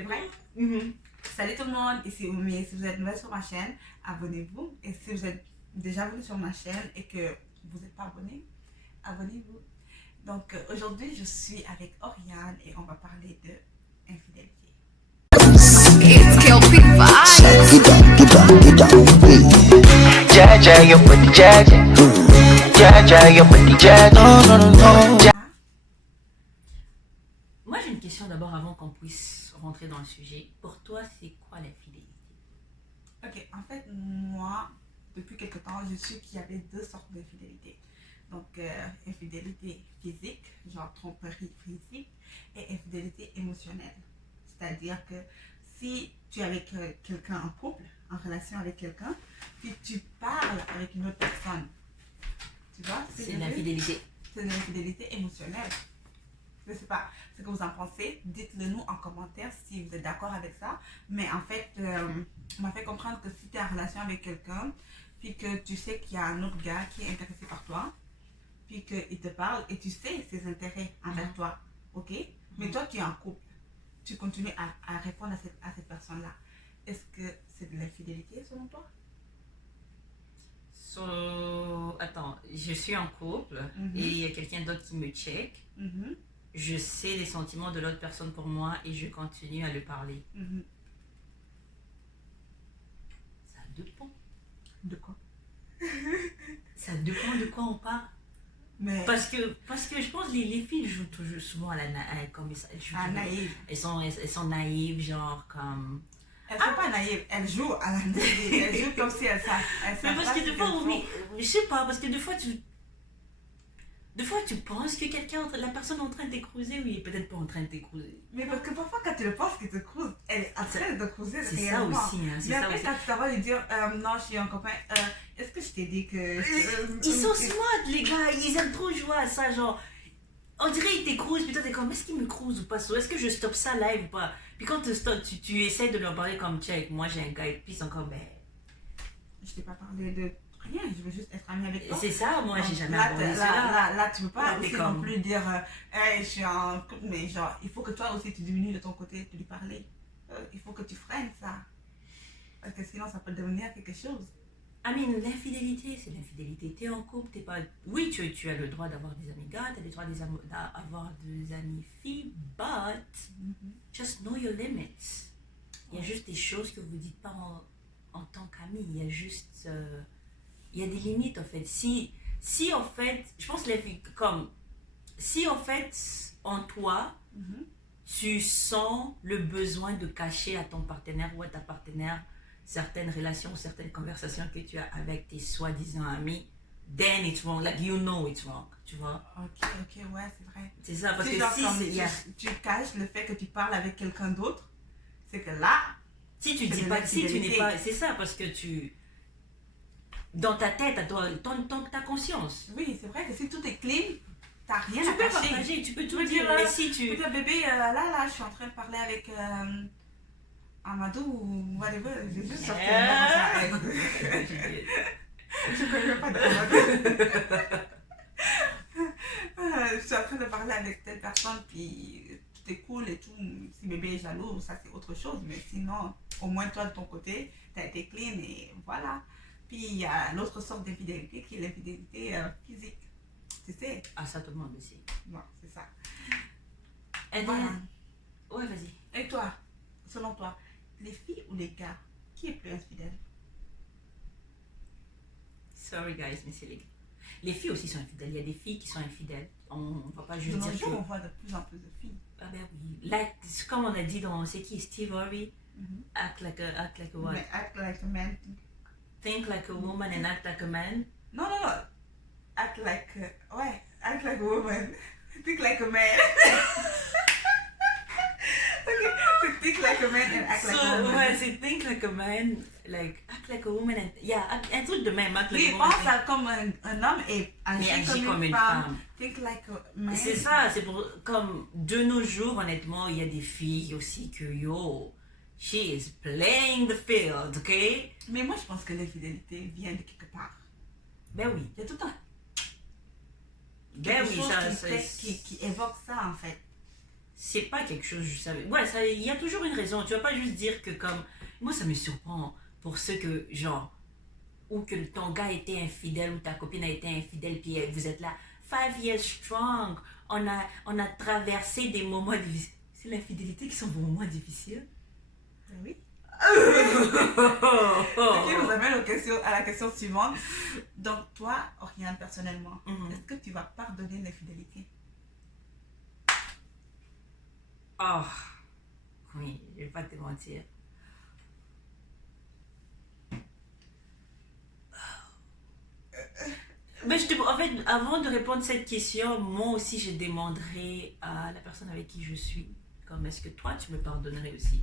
C'est vrai? Mhm. Salut tout le monde, ici Oumi. Si vous êtes nouvelle sur ma chaîne, abonnez-vous. Et si vous êtes déjà venu sur ma chaîne et que vous n'êtes pas abonné, abonnez-vous. Donc aujourd'hui, je suis avec Oriane et on va parler de infidélité. It's Kelpie Vibes. Get down, Jaja, you put the Jaja. Jaja, you put the Jaja. No. Moi, j'ai une question d'abord avant qu'on puisse rentrer dans le sujet. Pour toi, c'est quoi l'infidélité? Ok, en fait, moi, depuis quelque temps, je sais qu'il y avait deux sortes d'infidélité. Donc, infidélité physique, genre tromperie physique, et infidélité émotionnelle. C'est-à-dire que si tu es avec quelqu'un en couple, en relation avec quelqu'un, puis tu parles avec une autre personne, tu vois, C'est l'infidélité. C'est une infidélité émotionnelle. Je ne sais pas ce que vous en pensez. Dites-le nous en commentaire si vous êtes d'accord avec ça. Mais en fait, on m'a fait comprendre que si tu es en relation avec quelqu'un, puis que tu sais qu'il y a un autre gars qui est intéressé par toi, puis qu'il te parle et tu sais ses intérêts envers toi, ok? Mais toi, tu es en couple. Tu continues à répondre à cette personne-là. Est-ce que c'est de l'infidélité selon toi? Attends, je suis en couple et il y a quelqu'un d'autre qui me check. Je sais les sentiments de l'autre personne pour moi et je continue à lui parler. Ça dépend. De quoi? Ça dépend de quoi on parle. Mais Parce que je pense que les filles jouent toujours souvent à la comme ça. Elles jouent toujours- naïve. elles sont naïves, genre comme. Elles ne sont pas naïves, elles jouent à la naïve. Elles jouent comme si elles savent. Mais parce que des fois, oui, je sais pas, parce que des fois tu penses que la personne est en train de t'écrouser, oui, peut-être pas en train de t'écrouser. Mais parce que parfois, quand tu le penses qu'il te crouse, elle est en train de te creuser C'est ça réellement. aussi, hein, c'est Mais ça après, aussi. quand tu t'en vas lui dire, non, je suis un copain, est-ce que je t'ai dit que. Ils sont smart, les gars, ils aiment trop jouer à ça, genre. On dirait qu'ils t'écrousent, puis toi t'es comme, est-ce qu'ils me crousent ou pas? Est-ce que je stoppe ça live ou pas? Puis quand tu essaies de leur parler comme, check, moi j'ai un gars, et puis ils sont comme, ben. Je t'ai pas parlé de rien, je veux juste être amie avec toi. C'est ça, moi j'ai jamais là, abordé ça. là, tu peux pas Là, t'es aussi comme- non plus dire, hey, je suis en couple, mais genre, il faut que toi aussi tu diminues de ton côté de lui parler. Il faut que tu freines ça. Parce que sinon, ça peut devenir quelque chose. Ah mais l'infidélité, c'est l'infidélité. T'es en couple, t'es pas... Oui, tu as le droit d'avoir des amis gars, t'as le droit d'avoir des amis filles, but just know your limits. Il y a juste des choses que vous dites pas en tant qu'amis. Il y a juste... il y a des limites en fait. Si en fait, je pense les filles, comme... Si en fait, en toi, tu sens le besoin de cacher à ton partenaire ou à ta partenaire certaines relations, certaines conversations que tu as avec tes soi-disant amis, then it's wrong, like you know it's wrong, tu vois. Ok, ouais, c'est vrai. C'est ça, parce Si que genre, si comme c'est... tu caches le fait que tu parles avec quelqu'un d'autre, c'est que là, Si tu c'est dis de pas, si tu n'es l'infidélité. pas... C'est ça, parce que tu... Dans ta tête, à toi, ta conscience. oui, c'est vrai que si tout est clean, t'as rien Tu à peux cacher. partager, tu peux tout peux dire, dire, mais si Tu tu... peux dire, bébé, là, je suis en train de parler avec Amadou ou whatever. J'ai juste sorti un nom comme ça. Je ne connais pas d'Amadou. Je suis en train de parler avec telle personne, puis tout est cool et tout. Si bébé est jaloux, ça c'est autre chose. Mais sinon, au moins toi de ton côté, tu as été clean et voilà. Puis il y a l'autre sorte d'infidélité qui est l'infidélité physique. Tu sais? Ah, ça tout le monde le sait. Non, c'est ça. And Voilà. then... Ouais, vas-y. Et toi, selon toi, les filles ou les gars, qui est plus infidèle? Sorry guys, mais c'est les gars. Les filles aussi sont infidèles. Il y a des filles qui sont infidèles. On va pas De juste nos dire jours, que... on voit de plus en plus de filles. Ah ben oui. Like, comme on a dit dans... C'est qui? Steve Harvey? Act like a what? Mais act like a man. Think like a woman and act like a man. Non. Act like a... Ouais, act like a woman. Think like a man. Ok, c'est think like a man and act like a woman. Ouais, c'est think like a man, like act like a woman and... Yeah, un truc de même, act like Lui, a woman. pense à comme un homme et agit comme une femme. Think like a man. C'est ça, c'est pour... Comme de nos jours, honnêtement, il y a des filles aussi que yo... She is playing the field, ok? Mais moi, je pense que l'infidélité vient de quelque part. Ben oui. Il y a tout un Ben quelque oui, chose ça... qui évoque ça, en fait. c'est pas quelque chose, je savais. Ouais, il y a toujours une raison. Tu vas pas juste dire que comme. Moi, ça me surprend pour ceux que, genre, ou que ton gars était infidèle ou ta copine a été infidèle, puis vous êtes là, 5 years strong, on a traversé des moments difficiles. C'est l'infidélité qui sont vos moments difficiles. Oui. Oh. Ce qui nous amène à la question suivante. Donc, toi, Oriane, personnellement, est-ce que tu vas pardonner l'infidélité? Oh, oui, je vais pas te mentir. Mais en fait, avant de répondre à cette question, moi aussi, je demanderai à la personne avec qui je suis, comme est-ce que toi, tu me pardonnerais aussi?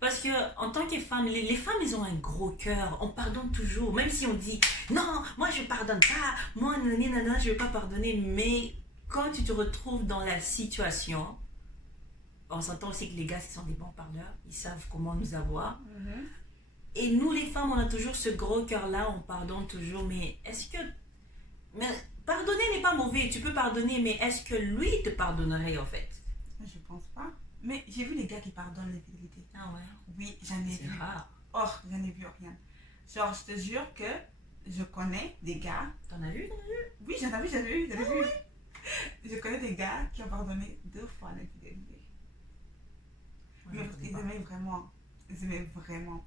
Parce que en tant que femme, les femmes, elles ont un gros cœur, on pardonne toujours, même si on dit non, moi je pardonne pas, moi nanana, je vais pas pardonner, mais quand tu te retrouves dans la situation, on s'entend aussi que les gars, ce sont des bons parleurs, ils savent comment nous avoir. Et nous, les femmes, on a toujours ce gros cœur-là, on pardonne toujours, mais est-ce que... Mais pardonner n'est pas mauvais, tu peux pardonner, mais est-ce que lui te pardonnerait en fait? Je pense pas. Mais j'ai vu les gars qui pardonnent l'infidélité. Ah ouais? Oui, j'en ai C'est vu. rare. Oh, j'en ai vu rien. Genre, je te jure que je connais des gars. T'en as vu? Oui, j'en ai vu. Je connais des gars qui ont pardonné 2 fois l'infidélité. Mais parce qu'ils aimaient vraiment. Ils aimaient vraiment.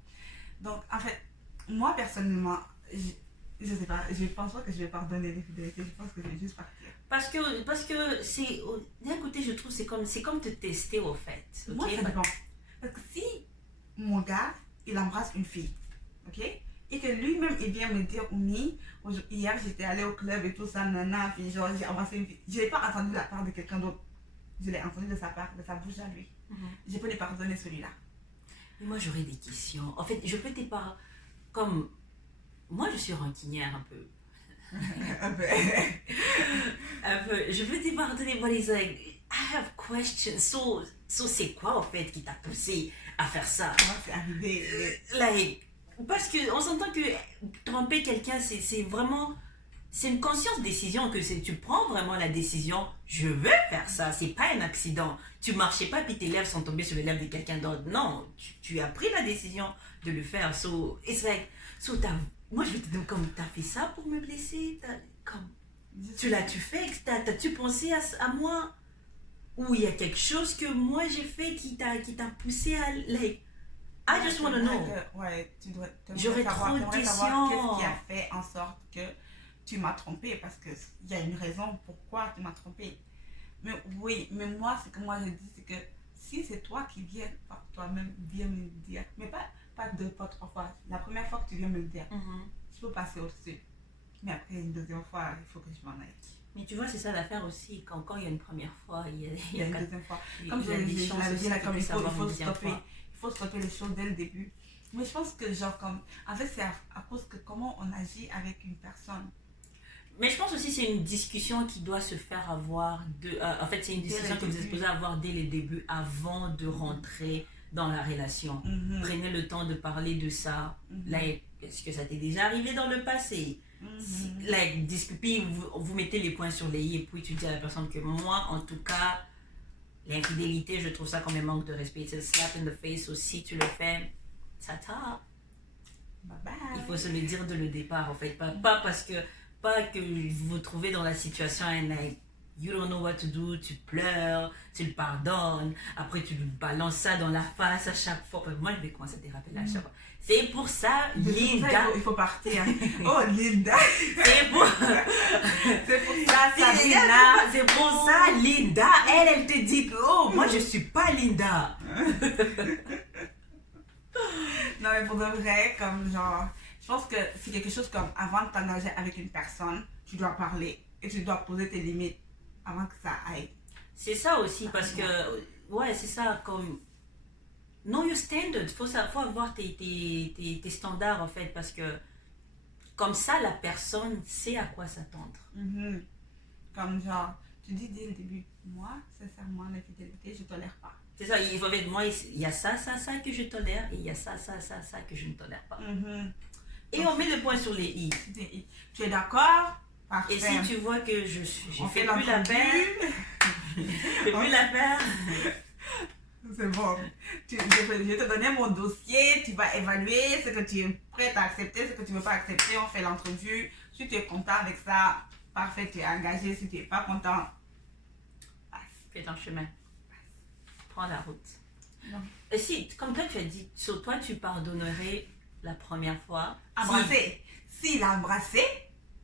Donc, en fait, moi personnellement, je sais pas, je pense pas que je vais pardonner l'infidélité. Je pense que je vais juste partir. Parce que c'est... D'un côté, je trouve c'est comme te tester au fait. Ok? Moi, ça dépend. Parce que si mon gars, il embrasse une fille, ok? Et que lui-même, il vient me dire, Oumi, hier j'étais allé au club et tout ça, nana, puis genre j'ai embrassé une fille. Je l'ai pas entendu de la part de quelqu'un d'autre. Je l'ai entendu de sa part, de sa bouche à lui. Je peux lui pardonner celui-là. Mais moi, j'aurais des questions. En fait, je peux te parler comme... Moi, je suis rancunière un peu. Un peu. Un peu. Je peux te pardonner, but it's like, I have questions. So c'est quoi, en fait, qui t'a poussé à faire ça? Comment c'est arrivé? Like, parce qu'on s'entend que tromper quelqu'un, c'est vraiment... C'est une consciente décision que tu prends vraiment la décision, je veux faire ça, c'est pas un accident. Tu marchais pas puis tes lèvres sont tombées sur les lèvres de quelqu'un d'autre. Non, tu as pris la décision de le faire. So, it's like, moi je vais te dire comme, t'as fait ça pour me blesser? Tu l'as-tu fait? T'as-tu pensé à moi? Ou il y a quelque chose que moi j'ai fait qui t'a poussé à... Like, I just want to know. Ouais, tu dois... J'aurais trop de questions. Qu'est-ce qui a fait en sorte que tu m'as trompé, parce qu'il y a une raison pourquoi tu m'as trompé. Mais oui, mais moi, ce que moi je dis, c'est que si c'est toi qui viens par toi-même, viens me le dire, mais pas 2 fois, 3 fois. La première fois que tu viens me le dire, je peux passer au-dessus. Mais après, une deuxième fois, il faut que je m'en aille. Mais tu vois, c'est ça l'affaire aussi. Quand il y a une première fois, il y a une deuxième fois. Comme il y a je des l'avais chances dit là, aussi comme qu'il il puisse avoir faut une deuxième stopper. fois. Il faut stopper les choses dès le début. Mais je pense que, genre, comme. En fait, c'est à cause que comment on agit avec une personne. Mais je pense aussi que c'est une discussion qui doit se faire avoir. En fait, c'est une discussion que vous êtes supposé avoir dès le début, avant de rentrer dans la relation. Prenez le temps de parler de ça. Like, est-ce que ça t'est déjà arrivé dans le passé? Like, puis vous mettez les points sur les i et puis tu dis à la personne que moi, en tout cas, l'infidélité, je trouve ça comme un manque de respect. C'est le slap in the face aussi, tu le fais, ça tape. Bye bye. Il faut se le dire de le départ, en fait. Pas que vous vous trouvez dans la situation et like, you don't know what to do, tu pleures, tu le pardonnes, après tu lui balances ça dans la face à chaque fois. Moi, je vais commencer à déraper là à chaque fois. C'est pour ça, Linda. Il faut partir. Oh, Linda. C'est pour ça, Sabrina. C'est pour ça, Linda. Elle te dit que, oh, moi, je suis pas Linda. Non, mais pour de vrai, comme genre, je pense que c'est quelque chose comme avant de t'engager avec une personne, tu dois parler et tu dois poser tes limites avant que ça aille. C'est ça aussi, parce que, ouais, c'est ça, comme, know your standards, faut avoir tes standards en fait, parce que, comme ça, la personne sait à quoi s'attendre. Comme genre, tu dis dès le début, moi, sincèrement, l'infidélité, je tolère pas. C'est ça, il faut être moi, il y a ça que je tolère, et il y a ça que je ne tolère pas. Et donc, on met le point sur les i. Tu es d'accord? Parfait. Et si tu vois que j'ai fait fait plus la peine, J'ai vu l'affaire. C'est bon. Je vais te donner mon dossier, tu vas évaluer ce que tu es prêt à accepter, ce que tu ne veux pas accepter. On fait l'entrevue. Si tu es content avec ça, parfait, tu es engagé. Si tu n'es pas content, passe. Fais ton chemin. Prends la route. Non. Et si, comme toi tu as dit, sur toi tu pardonnerais la première fois. Embrasser. S'il a embrassé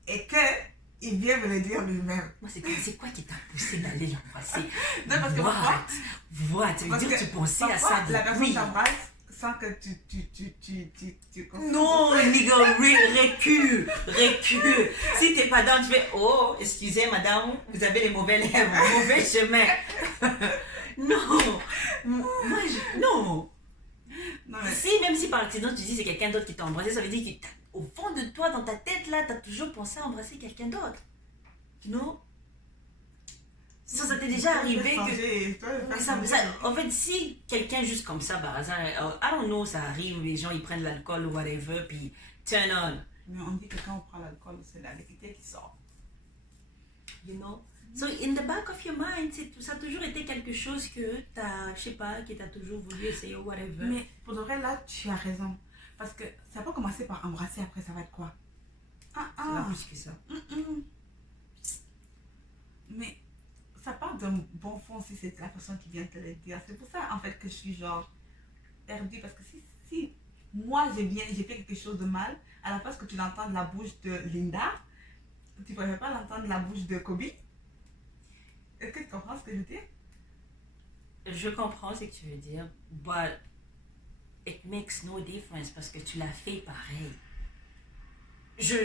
et qu'il vient me le dire lui-même. Moi, c'est quoi qui t'a poussé d'aller l'embrasser? Non, parce que parfois, Ça veut dire que tu pensais à parfois, ça. la personne Oui. t'embrasse sans que tu Non, nigga, recule. Si t'es pas dans, tu fais, oh, excusez madame, vous avez les mauvais lèvres, mauvais chemin. Non, non. Non, mais Si, même si par accident tu dis c'est quelqu'un d'autre qui t'a embrassé, ça veut dire qu'au fond de toi, dans ta tête là, t'as toujours pensé à embrasser quelqu'un d'autre. Tu know? Ça t'est déjà arrivé que... En fait, si quelqu'un juste comme ça, par hasard, I don't know, ça arrive, les gens ils prennent l'alcool ou whatever, puis turn on. Mais on dit que quand on prend l'alcool, c'est la vérité qui sort. You know? So, in the back of your mind, ça a toujours été quelque chose que t'as, je sais pas, que t'as toujours voulu essayer ou whatever. Mais pour de vrai, là, tu as raison. Parce que ça peut commencer par embrasser, après ça va être quoi? Ça va plus que ça. Mais ça part d'un bon fond si c'est la personne qui vient te le dire. C'est pour ça, en fait, que je suis genre perdue. Parce que si moi, j'ai fait quelque chose de mal, à la place que tu l'entends de la bouche de Linda, tu ne pourrais pas l'entendre de la bouche de Kobe. Est-ce que tu comprends ce que je veux dire? Je comprends ce que tu veux dire, but it makes no difference parce que tu l'as fait pareil.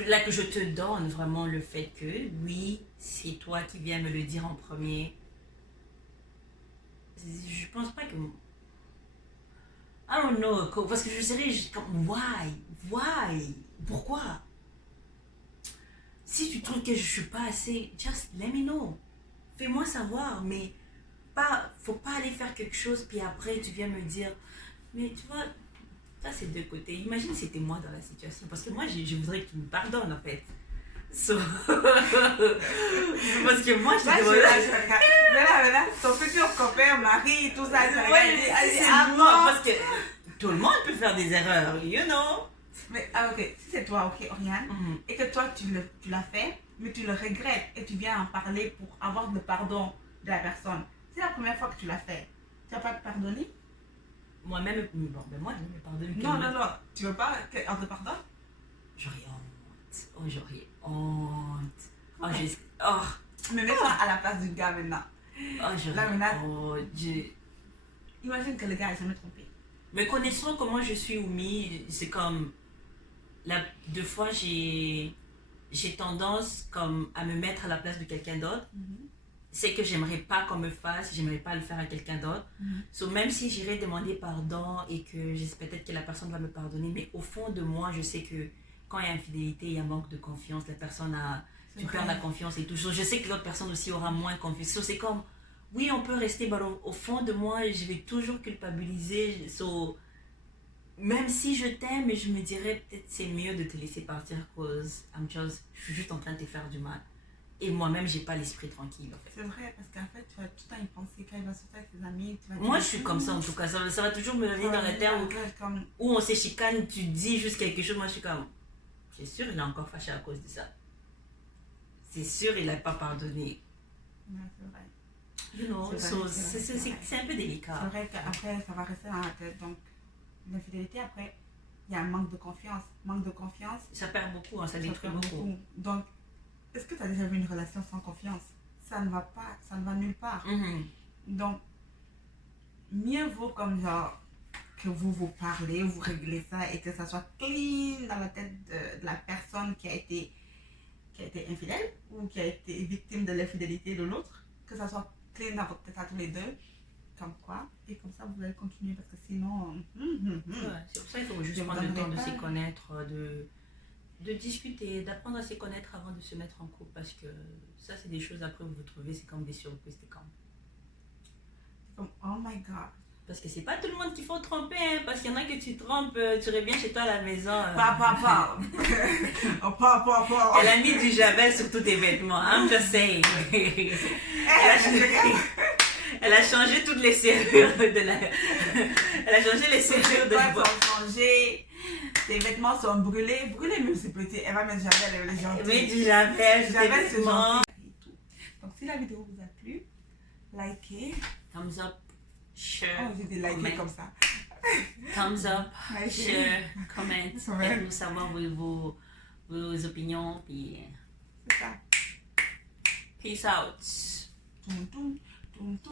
Là que je te donne vraiment le fait que, oui, c'est toi qui viens me le dire en premier. Je pense pas que... I don't know, parce que je serais comme, why? Pourquoi? Si tu trouves que je suis pas assez, just let me know. Fais-moi savoir, mais faut pas aller faire quelque chose puis après tu viens me dire, mais tu vois, ça c'est deux côtés. Imagine si c'était moi dans la situation, parce que moi je voudrais que tu me pardonnes en fait. So... parce que moi je mais là, ton futur copain, mari, tout ça, parce que tout le monde peut faire des erreurs, you know. Mais ok, si c'est toi, ok, Oriane, et que toi tu l'as fait, mais tu le regrettes et tu viens en parler pour avoir le pardon de la personne. C'est la première fois que tu l'as fait. Tu n'as pas te pardonné? Moi-même, bon, ben moi je me pardonne. Non, tu veux pas qu'on te pardonne? J'aurais honte. Oh, j'aurais honte. Oh, Mais mets-toi à la place du gars maintenant. Oh, j'aurais honte. Imagine que le gars est jamais trompé. Mais connaissant comment je suis Oumi, c'est comme... deux fois, j'ai tendance comme à me mettre à la place de quelqu'un d'autre. C'est que j'aimerais pas qu'on me fasse, j'aimerais pas le faire à quelqu'un d'autre. So, même si j'irais demander pardon et que peut-être que la personne va me pardonner, mais au fond de moi, je sais que quand il y a infidélité, il y a manque de confiance, la personne tu perds la confiance et tout. So, je sais que l'autre personne aussi aura moins confiance. So, c'est comme, oui, on peut rester, mais au fond de moi, je vais toujours culpabiliser. So, même si je t'aime, je me dirais peut-être c'est mieux de te laisser partir cause je suis juste en train de te faire du mal. Et moi-même, j'ai pas l'esprit tranquille en fait. C'est vrai, parce qu'en fait, tu vas tout le temps y penser quand il va sortir avec ses amis. Moi, je suis comme ça en tout cas. Ça va toujours me revenir dans la terre où on se chicane, tu dis juste quelque chose. Moi, je suis comme, c'est sûr, il est encore fâché à cause de ça. C'est sûr, il n'a pas pardonné. Ouais, c'est vrai. You know, c'est un peu délicat. C'est vrai qu'après, ça va rester dans la tête. Donc, l'infidélité, après, il y a un manque de confiance. Manque de confiance. Ça perd beaucoup, hein, ça détruit beaucoup. Donc, est-ce que tu as déjà vu une relation sans confiance? Ça ne va pas, ça ne va nulle part. Donc, mieux vaut comme genre que vous parlez, vous réglez ça et que ça soit clean dans la tête de la personne qui a été infidèle ou qui a été victime de l'infidélité de l'autre. Que ça soit clean dans votre tête à tous les deux. Comme quoi, et comme ça vous allez continuer parce que sinon... c'est pour ça qu'il faut juste prendre le temps de se connaître, de discuter, d'apprendre à se connaître avant de se mettre en couple parce que ça c'est des choses après vous trouvez, c'est comme des surprises, c'est comme oh my god. Parce que c'est pas tout le monde qu'il faut tromper, hein, parce qu'il y en a que tu trompes, tu reviens chez toi à la maison. Pas. Elle a mis du javel sur tous tes vêtements, I'm just saying. Elle Elle a changé toutes les serrures de la... Elle a changé les serrures de Les la boîtes sont changées, tes vêtements sont brûlés. Brûlés même c'est petit. Elle va mettre Javel, elle est gentille. Mais du Javel, Javel, c'est c'est vêtements. gentil. Et tout. Donc si la vidéo vous a plu, likez. Thumbs up, share, Oh, j'ai des likés comment. comme ça. Thumbs up, Likez. share, comment. Comment. Faites-nous savoir vos opinions. Puis C'est ça. peace out. Toum, toum, toum, toum.